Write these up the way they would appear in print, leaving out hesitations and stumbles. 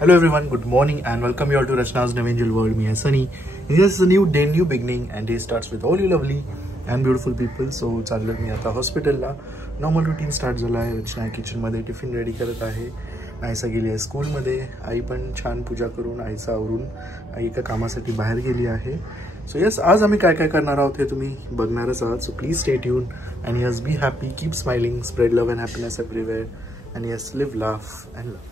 Hello everyone, good morning and welcome you all to Rachna's New Angel World. Me is Sunny. And this is a new day, new beginning, and day starts with all you lovely and beautiful people. So चाललो मी आता हॉस्पिटलला. Normal routine start झाला आहे. रचना kitchen मध्ये tiffin ready करत आहे. आयसा गेली आहे स्कूल मध्ये. आई पण छान पूजा करून आईचा आवरून आई एका कामासाठी बाहेर गेली आहे. सो यस, आज आम्ही काय काय करणार आहोत हे तुम्ही बघणारच आहात. So please stay tune and yes, be happy, keep smiling, spread love and happiness everywhere, and yes, live, laugh and love.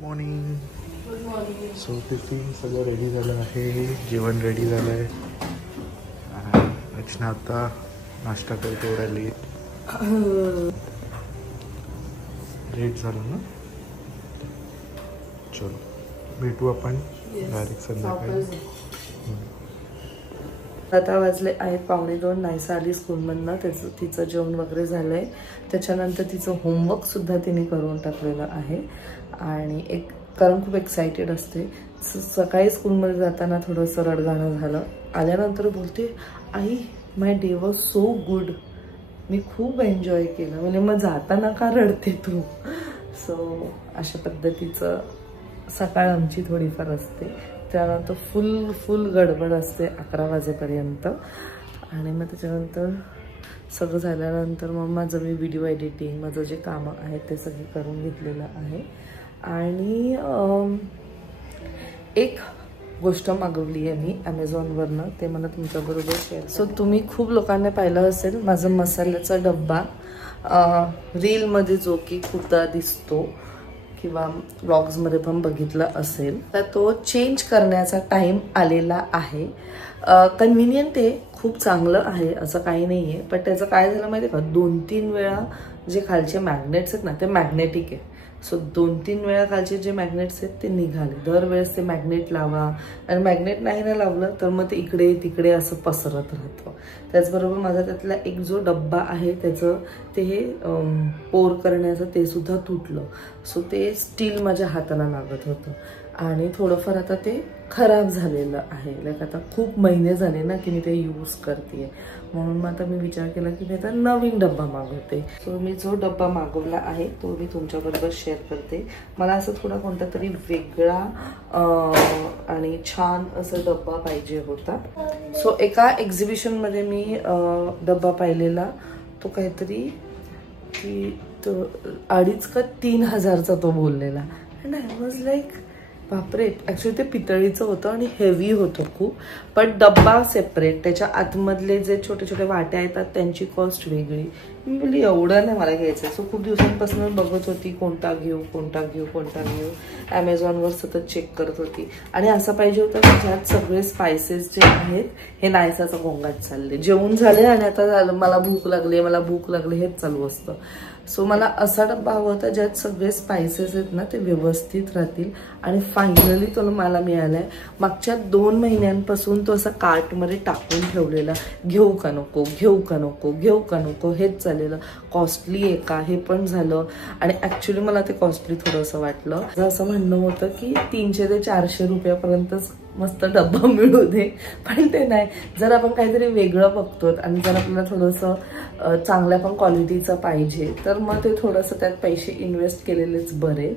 Morning. Good morning. So tiffin सगळं रेडी झालं आहे. जेवण रेडी झालं आहे. रचना आता नाश्ता करते. एवढा लेट झालं ना. चलो भेटू आपण डायरेक्ट संध्याकाळी. आता वाजले आहेत 1:45. नायसा आली स्कूलमधनं. तिचं जेवण वगैरे झालंय. त्याच्यानंतर तिचं होमवर्क सुद्धा तिने करून टाकलेलं आहे. आणि कारण खूप एक्सायटेड असते. सकाळी स्कूलमध्ये जाताना थोडंसं रडगाणं झालं. आल्यानंतर बोलते, आई my day was so good, मी खूप एन्जॉय केलं. म्हणजे मग जाताना का रडते तू. सो अशा पद्धतीचं सकाळ आमची थोडीफार असते. त्यानंतर फुल गडबड असते 11 वाजेपर्यंत. आणि मग त्याच्यानंतर सगळं झाल्यानंतर मग माझं मी व्हिडिओ एडिटिंग, माझं जे कामं आहेत ते सगळे करून घेतलेलं आहे. आणि एक गोष्ट मागवली आहे मी ॲमेझॉनवरनं, ते मला तुमच्याबरोबर शेअर. सो तुम्ही खूप लोकांनी पाहिलं असेल माझं मसाल्याचा डब्बा रीलमध्ये जो की खूपदा दिसतो किंवा व्लॉग्समध्ये पण बघितलं असेल, तर तो चेंज करण्याचा टाईम आलेला आहे. कन्व्हिनियंट आहे, खूप चांगलं आहे, असं काही नाही आहे. पण त्याचं काय झालं माहिती आहे का, 2-3 वेळा जे खालचे मॅग्नेट्स आहेत ना ते मॅग्नेटिक आहे. सो 2-3 वेळा खालचे जे मॅग्नेट्स आहेत ते निघाले. दरवेळेस ते मॅग्नेट लावा, आणि मॅग्नेट नाही ना लावलं तर मग ते इकडे तिकडे असं पसरत राहतं. त्याचबरोबर माझा त्यातला एक जो डब्बा आहे त्याचं ते पोर करण्याचं ते सुद्धा तुटलं. सो ते स्टील माझ्या हाताला लागत होतं. आणि थोडंफार आता ते खराब झालेलं आहे. लाईक आता खूप महिने झाले ना की मी ते यूज करते. म्हणून मग आता मी विचार केला की मी आता नवीन डब्बा मागवते. सो मी जो डब्बा मागवला आहे तो मी तुमच्याबरोबर शेअर करते. मला असं थोडा कोणता तरी वेगळा आणि छान असं डब्बा पाहिजे होता. सो एका एक्झिबिशनमध्ये मी डब्बा पाहिलेला. तो काहीतरी की तो 2,500 का 3,000चा तो बोललेला. अँड आय वॉज लाईक बापरे. ॲक्च्युली ते पितळीचं होतं आणि हेवी होतं खूप. पण डब्बा सेपरेट, त्याच्या आतमधले जे छोटे छोटे वाट्या येतात त्यांची कॉस्ट वेगळी. मी बोलली एवढं नाही मला घ्यायचं. सो खूप दिवसांपासून बघत होती कोणता घेऊ. ॲमेझॉनवर सतत चेक करत होती. आणि असं पाहिजे होतं की ज्यात सगळे स्पायसेस जे आहेत हे नायसाचा गोंगाट चालले. जेवून झाले आणि आता झालं मला भूक लागली हेच चालू असतं. सो मला असा डब्बा हवा होता ज्यात सगळे स्पायसेस आहेत ना ते व्यवस्थित राहतील. आणि फायनली तो मला मिळालाय. मागच्या 2 महिन्यांपासून तो असा कार्टमध्ये टाकून ठेवलेला. घेऊ का नको हेच चाललेलं. कॉस्टली आहे का हे पण झालं. आणि ॲक्च्युली मला ते कॉस्टली थोडंसं वाटलं. असं म्हणणं होतं की 300 ते 400 रुपयापर्यंतच मस्त डब्बा मिळू दे. पण ते नाही. जर आपण काहीतरी वेगळं बघतो आणि जर आपल्याला थोडंसं चांगल्या पण क्वालिटीचं पाहिजे तर मग ते थोडंसं त्यात पैसे इन्व्हेस्ट केलेलेच बरे.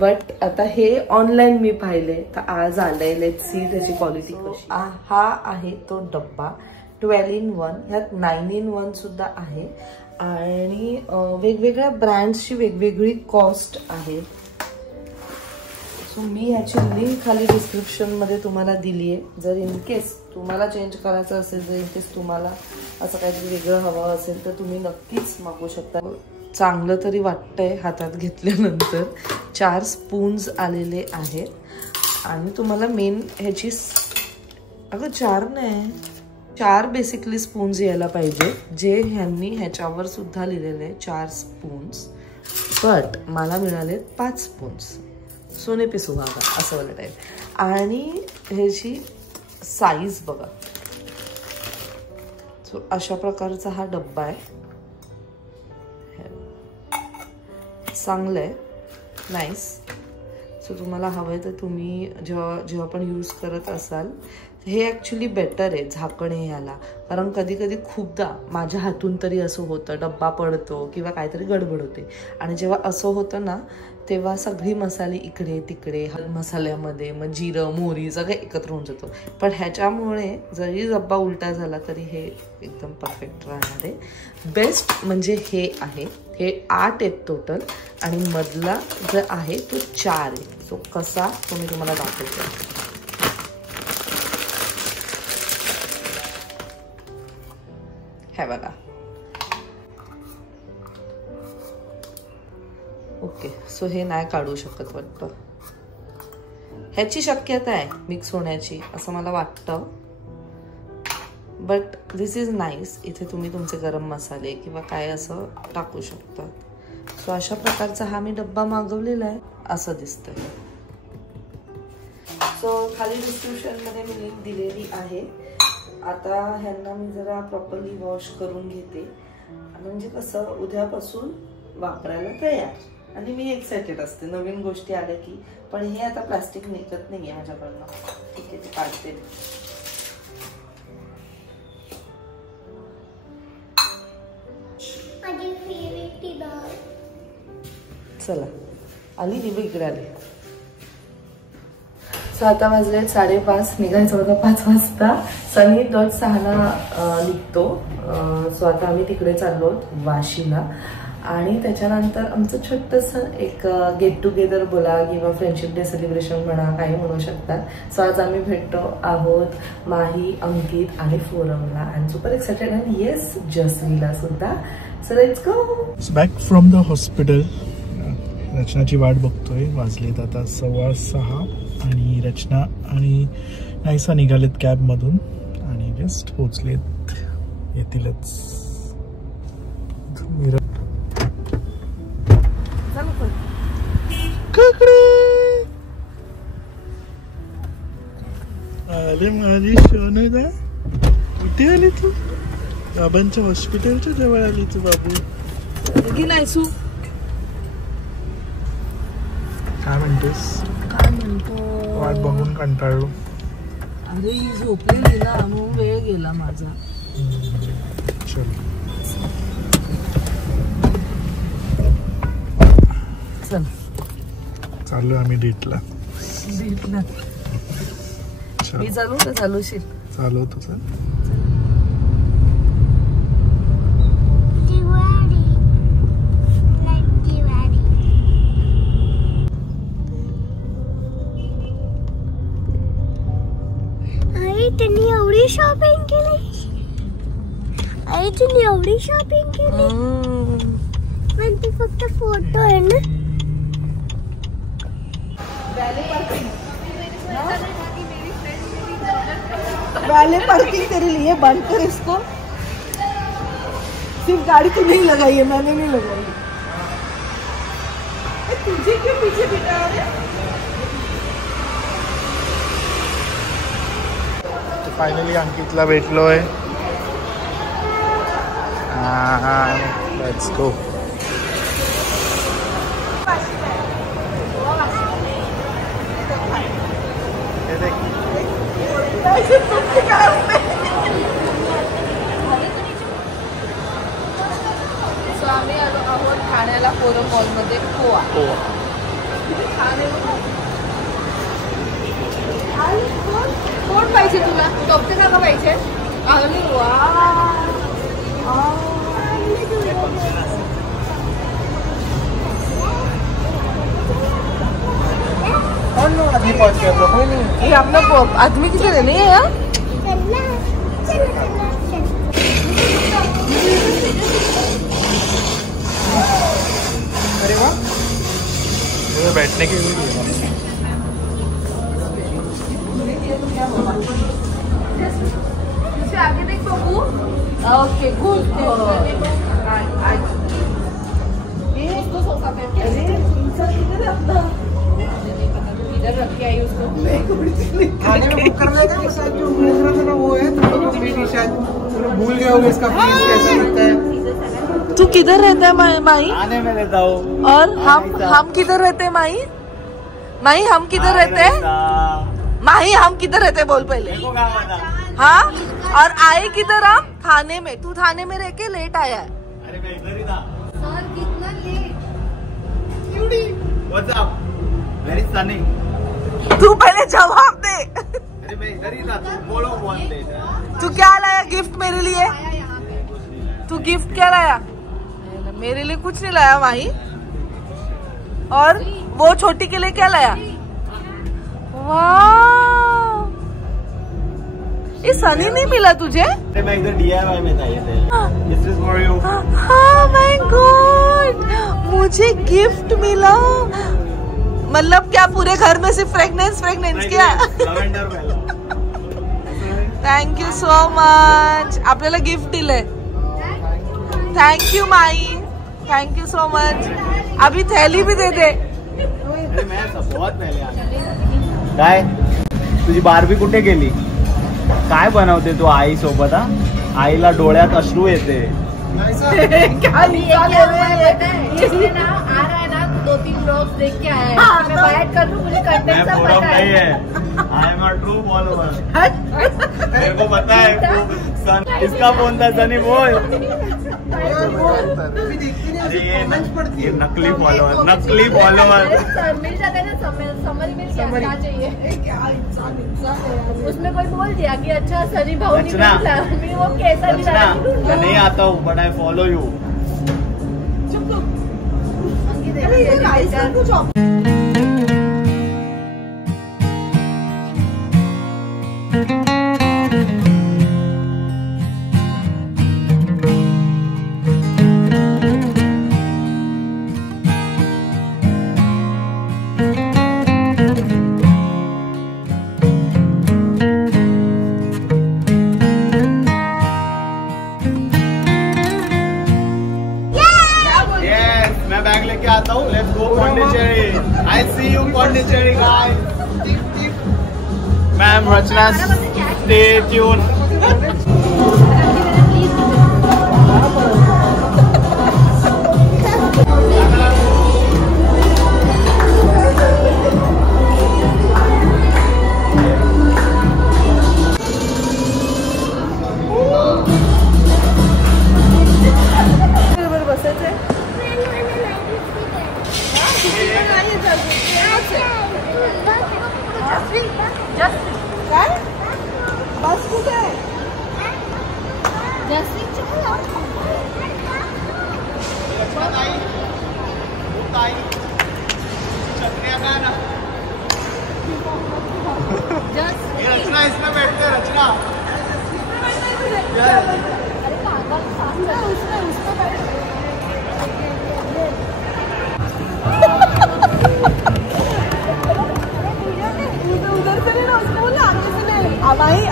बट आता हे ऑनलाईन मी पाहिले तर आज आलंय. लेट्स सी त्याची क्वालिटी कशी. हा आहे तो डब्बा 12-in-1. ह्यात 9-in-1 सुद्धा आहे. आणि वेगवेगळ्या ब्रँड्सची वेगवेगळी कॉस्ट आहे. सो मी ह्याची लिंक खाली डिस्क्रिप्शनमध्ये तुम्हाला दिली आहे. जर इन केस तुम्हाला चेंज करायचं असेल, जर इन केस तुम्हाला असं काहीतरी वेगळं हवं असेल तर तुम्ही नक्कीच मागवू शकता. चांगलं तरी वाटतंय हातात घेतल्यानंतर. 4 स्पून्स आलेले आहेत. आणि तुम्हाला मेन ह्याची 4 बेसिकली स्पून्स यायला पाहिजे, जे ह्यांनी ह्याच्यावर सुद्धा लिहिलेले आहे 4 स्पून्स. बट मला मिळाले 5 स्पून्स. सोने पे सुहागा असं वाला टाईप. आणि ह्याची साईज बघा. सो अशा प्रकारचा हा डब्बा आहे. चांगलं आहे, नाईस. सो तुम्हाला हवंय तर तुम्ही जेव्हा पण यूज करत असाल हे ॲक्च्युली बेटर आहे झाकण हे याला, कारण कधी कधी खूपदा माझ्या हातून तरी असं होतं डब्बा पडतो किंवा काहीतरी गडबड होते, आणि जेव्हा असं होतं ना तेव्हा सगळी मसाले इकडे तिकडे मसाल्यामध्ये मग जिरं मोहरी सगळं एकत्र होऊन जातो. पण ह्याच्यामुळे जरी डब्बा उलटा झाला तरी हे एकदम परफेक्ट राहणार आहे. बेस्ट म्हणजे हे आहे, हे 8 आहेत टोटल आणि मधला जो आहे तो 4 आहे. सो कसा तो मी तुम्हाला दाखवते. हे बघा. ओके, सो हे नाही काढू शकत वाटतं, ह्याची शक्यता आहे मिक्स होण्याची असं मला वाटतं, बट दिस इज नाईस. इथे तुम्ही तुमचे गरम मसाले किंवा काय असं टाकू शकता. सो अशा प्रकारचा हा मी डब्बा मागवलेला आहे, असं दिसतंय. सो खाली डिस्क्रिप्शनमध्ये मी लिंक दिलेली आहे. आता ह्यांना मी जरा प्रॉपरली वॉश करून घेते, म्हणजे कसं उद्यापासून वापरायला तयार. आणि मी एक्सायटेड असते नवीन गोष्टी आल्या की. पण हे आता प्लास्टिक निघत नाही आहे माझ्याकडनं. ठीक आहे, ते काढते. चला आली ती इकडे आली. सो आता वाजले 5:30, निघायचं होतं 5 वाजता. सनी दर 6ला निघतो. सो आता आम्ही तिकडे चाललो वाशीला, आणि त्याच्यानंतर आमचं छोटंसं एक गेट टुगेदर बोला किंवा फ्रेंडशिप डे सेलिब्रेशन म्हणा, काही म्हणू शकतात. सो आज आम्ही भेटतो आहोत माही, अंकित आणि फोरमला. And super excited and yes जसवीला सुद्धा. So let's go. Back from the hospital. रचनाची वाट बघतोय. वाजलेत आता 6:15 आणि रचना आणि नाहीसा निघालेत कॅबमधून आणि जस्ट पोचलेत, येतीलच. अरे माझी शोनदा, कुठे आली तू? बाबांच्या हॉस्पिटलच्या जवळ आली तू बाबू. की नाही सू काय म्हणतेस? काय म्हणतो? वाट बघून कंटाळलो. अरे ही झोपलेली ना म्हणून वेळ गेला माझा. चल चल चाललो आम्ही डेटला. मी चालू का चालूशील? चालू तुझं. त्यांनी एवढी शॉपिंग केली. आई तुम्ही एवढी शॉपिंग केली. पण ते फक्त फोटो आहे ना. वैले पार्किंग तेरे लिए बंद कर इसको. सिर्फ गाड़ी तो नहीं लगाई है, मैंने नहीं लगाई. तुझे क्यों पीछे बिठा रहे? फायनली अंकितला भेटलोय. Let's go. सो आम्ही आलो आहोत ठाण्याला फोरम मॉलमध्ये. गोवा कोण पाहिजे तुला? टॉपचे काका पाहिजे? अरे वा. ये अपना आदमी किसे लेने है यार? अरे वाह, बैठने के लिए. आगे देख बबू. Okay good. इधर रख के आई उसको. खाने में बुक करने का शायद जो पूछ रहा था ना वो है, तो भी शायद भूल गए होंगे इसका प्लीज कैसे लगता है. तू किधर रहता है माई? आने में रहता हूँ. और हम किधर रहते हैं माई? माही हम किधर रहते हैं? माही हम किधर रहते हैं बोल पहले। हाँ, और आए किधर हम? थाने में। तू थाने में रह के लेट आया है। अरे मैं इधर ही था। सर कितना late? What's up? Very sunny. तू पहले जवाब दे। अरे मैं इधर ही था। तू बोलो बहुत लेट है। तू क्या लाया गिफ्ट मेरे लिए? तू गिफ्ट क्या लाया? मेरे लिए कुछ नहीं लाया माही। और वो छोटी के लिए क्या लाया? वाह, ये सनी नहीं मिला तुझे? अरे मैं इधर DIY में था ये थे। This is for you. Oh my God, मुझे गिफ्ट मिला। मतलब क्या पूरे घर में सिर्फ फ्रेगनेंस क्या? Lavender वाला. Thank you so much. आपल्याला गिफ्ट दिलंय. थँक यू माई, थँक यू सो मच. अभी थैली भी दे दे. अरे मैं बहुत पहले आ गया. काय तुझी बारबी कुठे गेली? काय बनवते तू आई सोबत? हा, आईला डोळ्यात अश्रू येते. इसलिए ना आ रहा है ना, 2-3 ब्लॉग्स देख के आया है. मैं बात कर लूं, मुझे कंटेंट सब पता नहीं है. I am a true follower. मेरे को पता है. इसका फोन था सनी बोल. अरे ये नकली फॉलोअर. मिल जाता है ना, समरी में क्या चाहिए. उसमें कोई बोल दिया कि अच्छा सनी भाव नहीं मिला, वो कैसा नहीं आता हूँ बट आई फॉलो यू. आता हूँ. Let's go Pondicherry. I see you Pondicherry guys. Ma'am Rachana stay tune. Rachana इसमें बैठते. रचना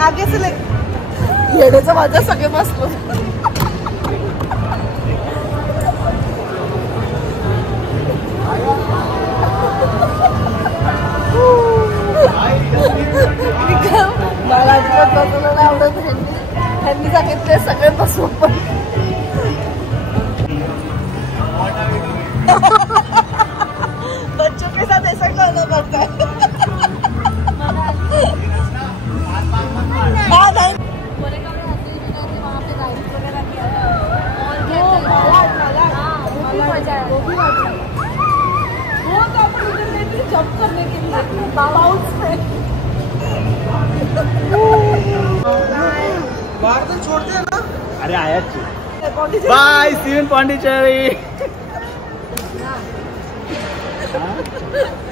आगे से ले. येण्याचा माझा सगळे बसलो. मला अजिबात बसवलं नाही आवडत. ह्यांनी सांगितले सगळे बसवू पण. बच्चों के साथ ऐसा करना पड़ता है. जंप करने के लिए बाउंस पे. बाहर तो छोड़ते हैं ना. अरे आया bye. See you in Pondicherry.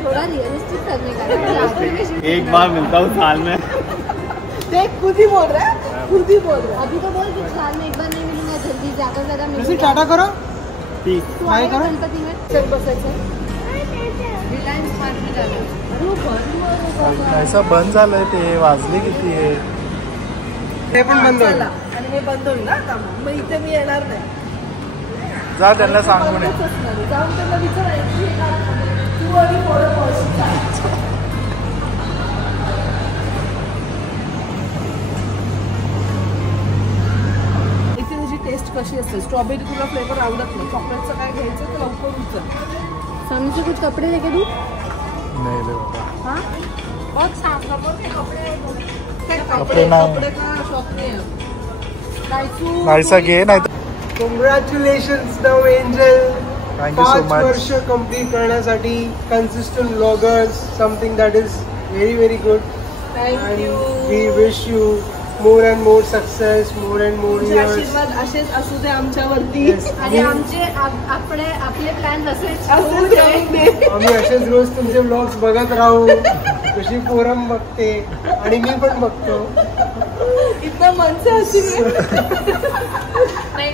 थोड़ा रियलिस्टिक करने का. एक बार मिलता हूँ साल में. देख खुद ही बोल रहा है. अभी तो बोल कि साल में एक बार नहीं मिलूंगा, जल्दी ज्यादा से ज्यादा मिलूंगा. टाटा करो. तू आया गणपति में चल बसायचं. ऐसा बंद झालंय ते. वाजले किती आहे? हे पण बंद होईल. आणि हे बंद होईल ना आता. मग इथे मी येणार नाही. जा त्यांना सांगू नये. जाऊन त्यांना विचारायचं तू आणि थोडं इथे तुझी टेस्ट कशी असते? स्ट्रॉबेरी तुला फ्लेवर आवडत नाही. चॉकलेटचं काय घ्यायचं तर लवकर उचल. सामने से कुछ कपड़े लेके दूँ. नाही रे बाबा, हा? बघ सांगा बघ हे कपडे कपडे नाही. कपडे का शॉप नाही आहे. नाहीसू. नाहीसा घे नाही. कॉंग्रॅच्युलेशन्स नाव एंजल. Thank you so 5 much. वर्ष कंप्लीट करण्यासाठी consistent bloggers, something that is very very good. Thank you. We wish you more and more success, more and more तुमचे years. आशीर्वाद असेच असू दे आमच्यावरती. Yes. आणि आपले प्लॅन असेच असू दे. आम्ही असेच रोज तुमचे व्लॉग्स बघत राहू. कशी पोरम बघते आणि मी पण बघतो. इतना मन से हसी में.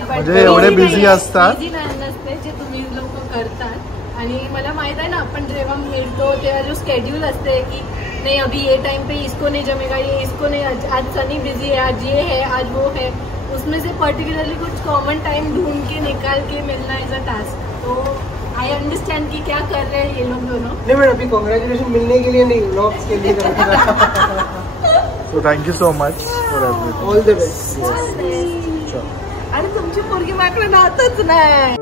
म्हणजे एवढे busy असतात. बिझी नसते जे तुम्ही लोक करतात. आणि मला माहित आहे ना, आपण जेव्हा मिळतो तेव्हा जो स्केड्यूल असते की नहीं अभी ये टाइम पे इसको नहीं जमेगा, ये इसको नहीं, आज सनी बिजी है, आज ये है, आज वो है, उसमें से पर्टिकुलरली कुछ कॉमन टाइम ढूंढ के निकाल के मिलना इज अ टास्क. तो आई अंडरस्टैंड कि क्या कर रहे हैं ये लोग दोनों. नहीं मैडम, अभी कॉन्ग्रेचुलेशन मिलने के लिए नहीं, व्लॉग्स के लिए. So thank you so much for everything. All the best. आणि तुमची पोरगी माकडे नाहतच नाही.